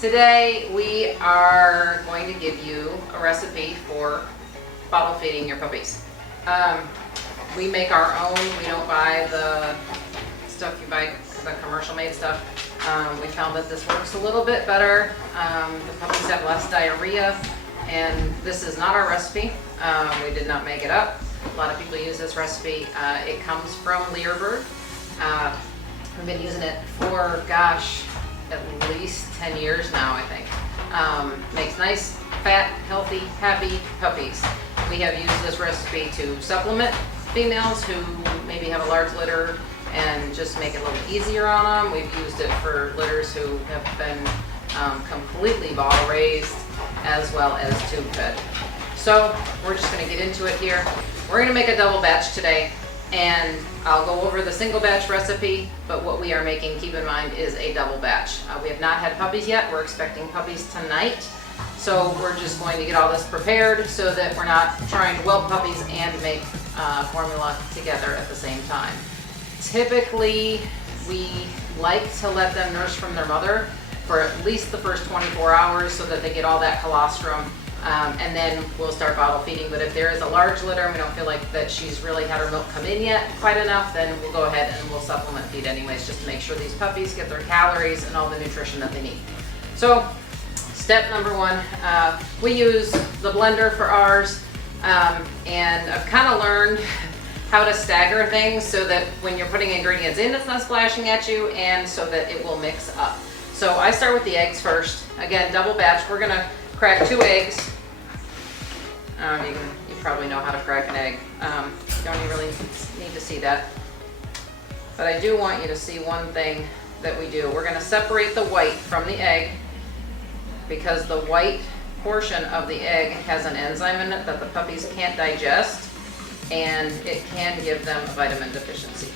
Today we are going to give you a recipe for bottle feeding your puppies. We make our own. We don't buy the stuff you buy, the commercial made stuff. We found that this works a little bit better. The puppies have less diarrhea, and this is not our recipe. We did not make it up. A lot of people use this recipe. It comes from Leerbird. We've been using it for, gosh, at least 10 years now, I think. Makes nice, fat, healthy, happy puppies. We have used this recipe to supplement females who maybe have a large litter and just make it a little easier on them. We've used it for litters who have been completely bottle raised as well as tube fed. So we're just going to get into it here. We're going to make a double batch today, and I'll go over the single batch recipe, but what we are making, keep in mind, is a double batch. We have not had puppies yet. We're expecting puppies tonight. So we're just going to get all this prepared so that we're not trying to whelp puppies and make formula together at the same time. Typically, we like to let them nurse from their mother for at least the first 24 hours so that they get all that colostrum. And then we'll start bottle feeding. But if there is a large litter and we don't feel like that she's really had her milk come in yet quite enough, then we'll go ahead and we'll supplement feed anyways, just to make sure these puppies get their calories and all the nutrition that they need. So step number one, we use the blender for ours, and I've kind of learned how to stagger things so that when you're putting ingredients in, it's not splashing at you, and so that it will mix up. So I start with the eggs first. Again, double batch. We're gonna crack 2 eggs. You probably know how to crack an egg. Don't you really need to see that. But I do want you to see one thing that we do. We're gonna separate the white from the egg because the white portion of the egg has an enzyme in it that the puppies can't digest, and it can give them a vitamin deficiency.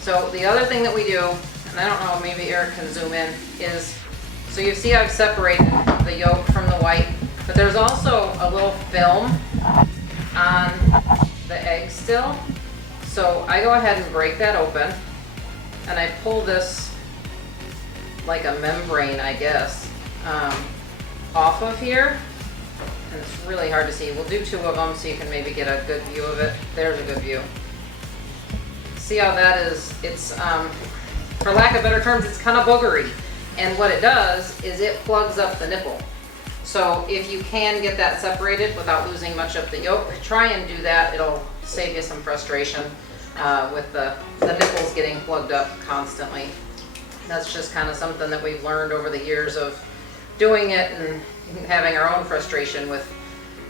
So the other thing that we do, and I don't know, maybe Eric can zoom in, is, so you see I've separated the yolk from the white, but there's also a little film on the egg still. So I go ahead and break that open, and I pull this like a membrane, I guess, off of here. And it's really hard to see. We'll do 2 of them so you can maybe get a good view of it. There's a good view. See how that is? It's, for lack of better terms, it's kind of boogery. And what it does is it plugs up the nipple. So if you can get that separated without losing much of the yolk, try and do that. It'll save you some frustration with the nipples getting plugged up constantly. That's just kind of something that we've learned over the years of doing it and having our own frustration with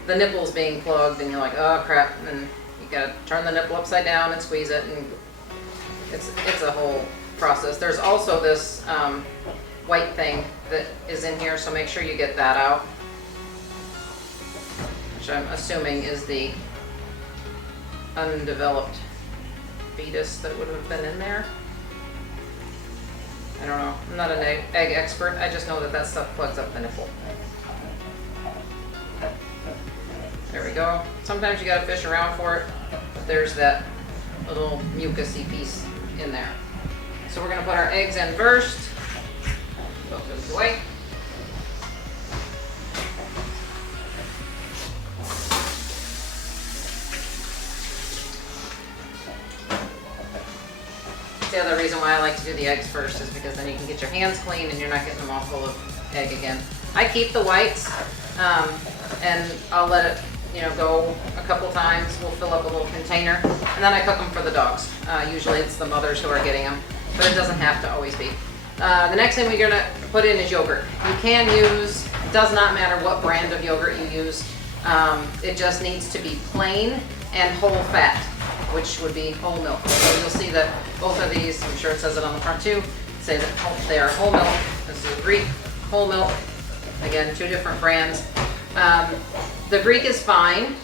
the nipples being plugged, and you're like, oh crap, and then you gotta turn the nipple upside down and squeeze it, and it's a whole process. There's also this white thing that is in here, so make sure you get that out, which I'm assuming is the undeveloped fetus that would have been in there. I don't know, I'm not an egg expert. I just know that that stuff plugs up the nipple. There we go. Sometimes you gotta fish around for it, but there's that little mucusy piece in there. So we're gonna put our eggs in first. Put those away. The other reason why I like to do the eggs first is because then you can get your hands clean and you're not getting them all full of egg again. I keep the whites, and I'll let it, go a couple times. We'll fill up a little container, and then I cook them for the dogs. Usually it's the mothers who are getting them, but it doesn't have to always be. The next thing we're gonna put in is yogurt. You can use, it does not matter what brand of yogurt you use. It just needs to be plain and whole fat, which would be whole milk. So you'll see that both of these, I'm sure it says it on the front too, say that they are whole milk. This is Greek whole milk. Again, 2 different brands. The Greek is fine.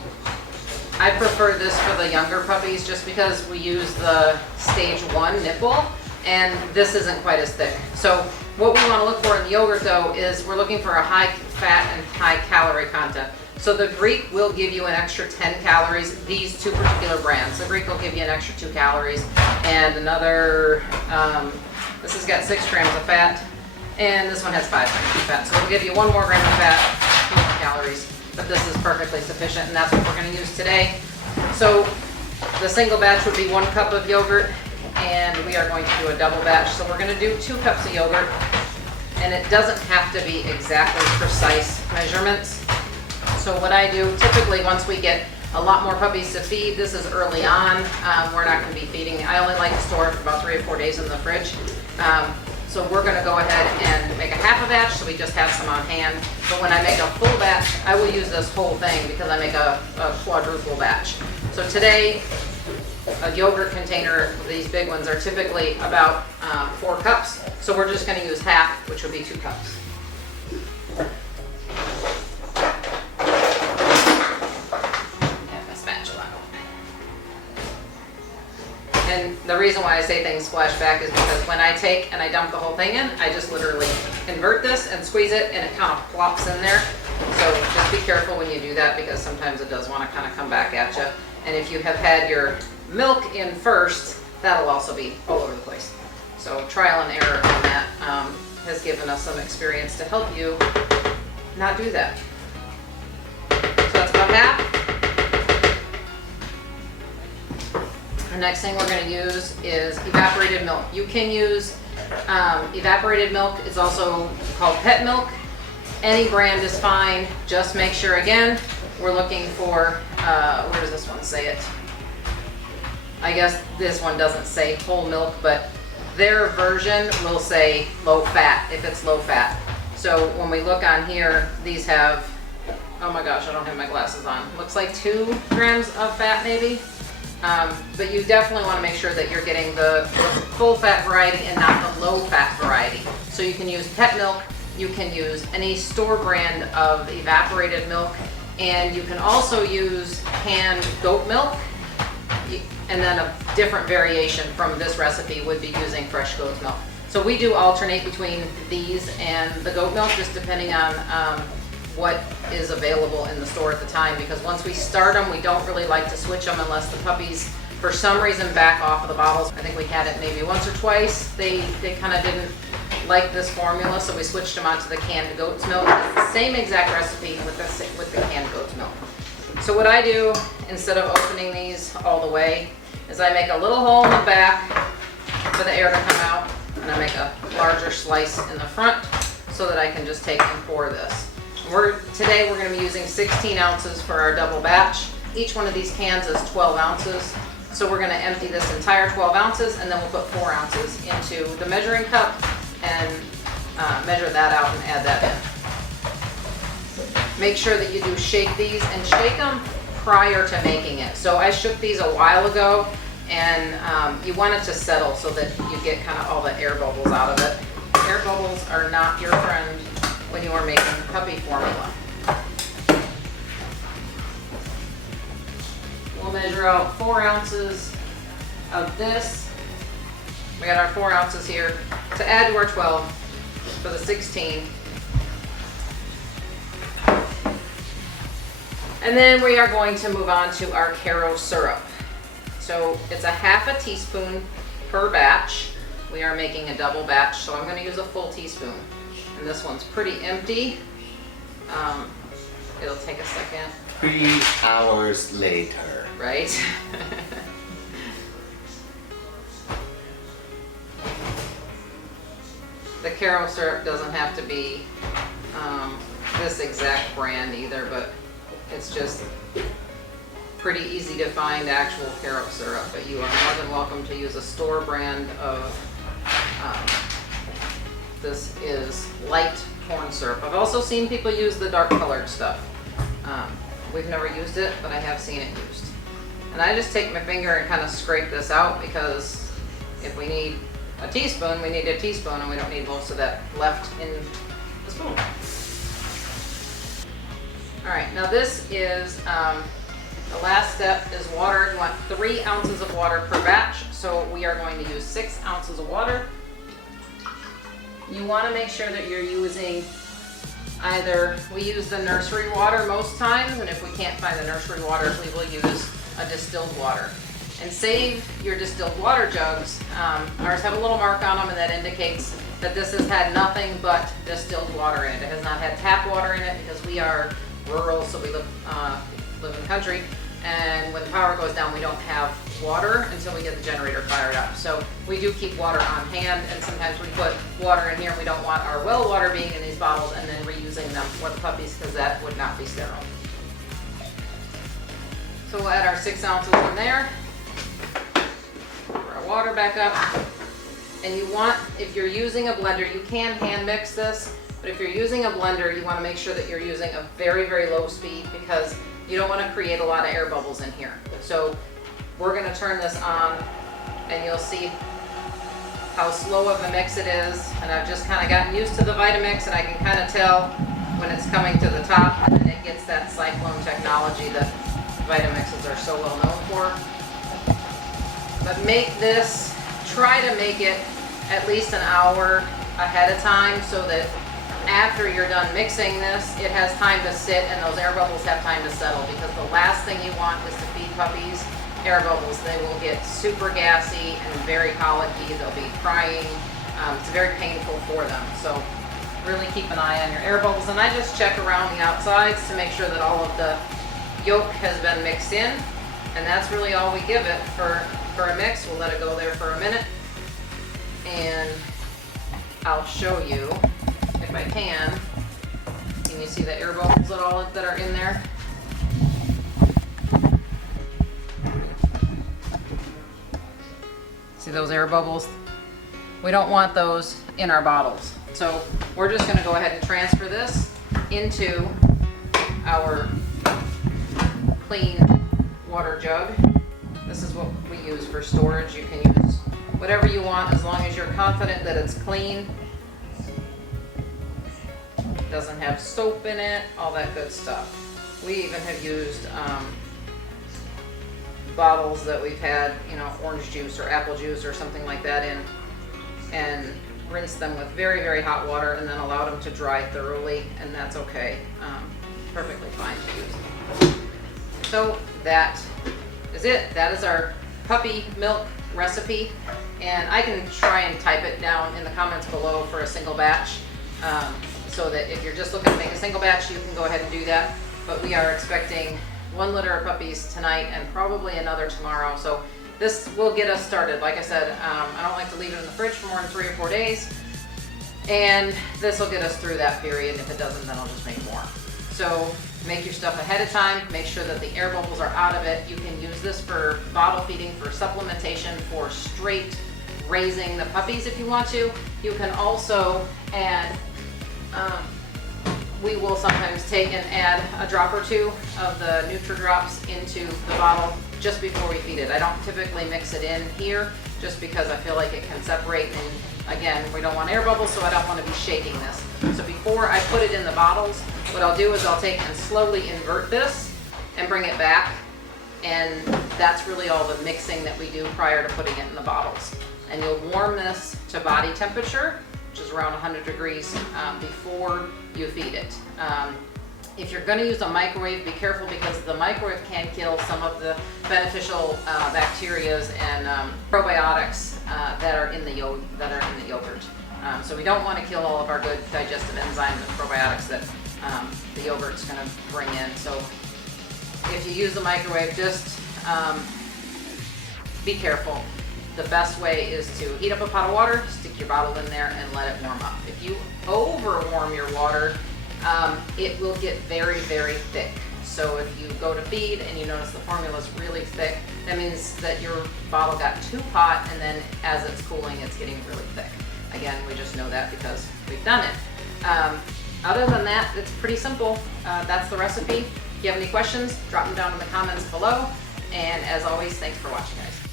I prefer this for the younger puppies just because we use the stage 1 nipple, and this isn't quite as thick. So what we want to look for in the yogurt though is we're looking for a high fat and high calorie content. So the Greek will give you an extra 10 calories, these 2 particular brands. The Greek will give you an extra 2 calories and another, this has got 6 grams of fat And this one has 5 grams of fat. So it'll give you 1 more gram of fat, 2 more calories, but this is perfectly sufficient, and that's what we're gonna use today. So the single batch would be 1 cup of yogurt, and we are going to do a double batch. So we're gonna do 2 cups of yogurt, and it doesn't have to be exactly precise measurements. So what I do, typically once we get a lot more puppies to feed, this is early on, we're not gonna be feeding. I only like to store it for about 3 or 4 days in the fridge. So we're gonna go ahead and make a half a batch, so we just have some on hand. But when I make a full batch, I will use this whole thing because I make a quadruple batch. So today, a yogurt container, these big ones, are typically about 4 cups. So we're just gonna use half, which would be 2 cups. And the reason why I say things splash back is because when I take and I dump the whole thing in, I just literally invert this and squeeze it, and it kind of plops in there. So just be careful when you do that, because sometimes it does want to kind of come back at you. And if you have had your milk in first, that'll also be all over the place. So trial and error on that has given us some experience to help you not do that. So that's about half. The next thing we're going to use is evaporated milk. You can use evaporated milk. It's also called pet milk. Any brand is fine. Just make sure, again, we're looking for, where does this one say it? I guess this one doesn't say whole milk, but their version will say low fat, if it's low fat. So when we look on here, these have, oh my gosh, I don't have my glasses on. Looks like 2 grams of fat maybe. But you definitely want to make sure that you're getting the full fat variety and not the low fat variety. So you can use pet milk, you can use any store brand of evaporated milk, and you can also use canned goat milk. And then a different variation from this recipe would be using fresh goat's milk. So we do alternate between these and the goat milk, just depending on what is available in the store at the time, because once we start them, we don't really like to switch them unless the puppies for some reason back off of the bottles. I think we had it maybe once or twice. They kind of didn't like this formula, so we switched them onto the canned goat's milk. It's the same exact recipe with the canned goat's milk. So what I do, instead of opening these all the way, is I make a little hole in the back for the air to come out, and I make a larger slice in the front so that I can just take and pour this. Today we're going to be using 16 ounces for our double batch. Each one of these cans is 12 ounces. So we're going to empty this entire 12 ounces, and then we'll put 4 ounces into the measuring cup and measure that out and add that in. Make sure that you do shake these, and shake them prior to making it. So I shook these a while ago, and you want it to settle so that you get kind of all the air bubbles out of it. Air bubbles are not your friend when you are making puppy formula. We'll measure out 4 ounces of this. We got our 4 ounces here to add to our 12 for the 16. And then we are going to move on to our Karo syrup. So it's a half a teaspoon per batch. We are making a double batch, so I'm going to use a full teaspoon. And this one's pretty empty. It'll take a second. 3 hours later. Right? The Karo syrup doesn't have to be this exact brand either, but it's just pretty easy to find actual Carob syrup. But you are more than welcome to use a store brand of this is light corn syrup. I've also seen people use the dark colored stuff. We've never used it, but I have seen it used. And I just take my finger and kind of scrape this out, because if we need a teaspoon, we need a teaspoon, and we don't need most of that left in the spoon. All right, now this is, the last step is water. You want 3 ounces of water per batch, so we are going to use 6 ounces of water. You want to make sure that you're using we use the nursery water most times, and if we can't find the nursery water, we will use a distilled water. And save your distilled water jugs. Ours have a little mark on them, and that indicates that this has had nothing but distilled water in it. It has not had tap water in it because we are rural, so we live in the country. And when the power goes down, we don't have water until we get the generator fired up. So we do keep water on hand, and sometimes we put water in here. We don't want our well water being in these bottles and then reusing them for the puppies, because that would not be sterile. So we'll add our 6 ounces in there. Pour our water back up. And you want, if you're using a blender, you can hand mix this, but if you're using a blender, you want to make sure that you're using a very, very low speed, because you don't want to create a lot of air bubbles in here. So we're going to turn this on, and you'll see how slow of a mix it is. And I've just kind of gotten used to the Vitamix, and I can kind of tell when it's coming to the top, and then it gets that cyclone technology that Vitamixes are so well known for. But try to make it at least an hour ahead of time, so that after you're done mixing this, it has time to sit and those air bubbles have time to settle, because the last thing you want is to feed puppies air bubbles. They will get super gassy and very colicky. They'll be crying. It's very painful for them. So really keep an eye on your air bubbles. And I just check around the outsides to make sure that all of the yolk has been mixed in. And that's really all we give it for a mix. We'll let it go there for a minute. And I'll show you, if I can you see the air bubbles that are in there? See those air bubbles? We don't want those in our bottles. So we're just going to go ahead and transfer this into our clean water jug. This is what we use for storage. You can use whatever you want as long as you're confident that it's clean. Doesn't have soap in it, all that good stuff. We even have used bottles that we've had, orange juice or apple juice or something like that in, and rinsed them with very, very hot water and then allowed them to dry thoroughly, and that's okay. Perfectly fine to use. So that is it. That is our puppy milk recipe, and I can try and type it down in the comments below for a single batch. So that if you're just looking to make a single batch, you can go ahead and do that. But we are expecting 1 litter of puppies tonight and probably another tomorrow. So this will get us started. Like I said, I don't like to leave it in the fridge for more than 3 or 4 days. And this will get us through that period. If it doesn't, then I'll just make more. So make your stuff ahead of time. Make sure that the air bubbles are out of it. You can use this for bottle feeding, for supplementation, for straight raising the puppies if you want to. You can also add we will sometimes take and add a drop or 2 of the Nutri-Drops into the bottle just before we feed it. I don't typically mix it in here just because I feel like it can separate, and again, we don't want air bubbles, so I don't want to be shaking this. So before I put it in the bottles, what I'll do is I'll take and slowly invert this and bring it back, and that's really all the mixing that we do prior to putting it in the bottles. And you'll warm this to body temperature, which is around 100 degrees, before you feed it. If you're going to use a microwave, be careful, because the microwave can kill some of the beneficial bacterias and probiotics that are in the yogurt. So we don't want to kill all of our good digestive enzymes and probiotics that the yogurt's going to bring in. So if you use the microwave, just be careful. The best way is to heat up a pot of water, stick your bottle in there, and let it warm up. If you overwarm your water, it will get very, very thick. So if you go to feed and you notice the formula is really thick, that means that your bottle got too hot, and then as it's cooling, it's getting really thick. Again, we just know that because we've done it. Other than that, it's pretty simple. That's the recipe. If you have any questions, drop them down in the comments below. And as always, thanks for watching, guys.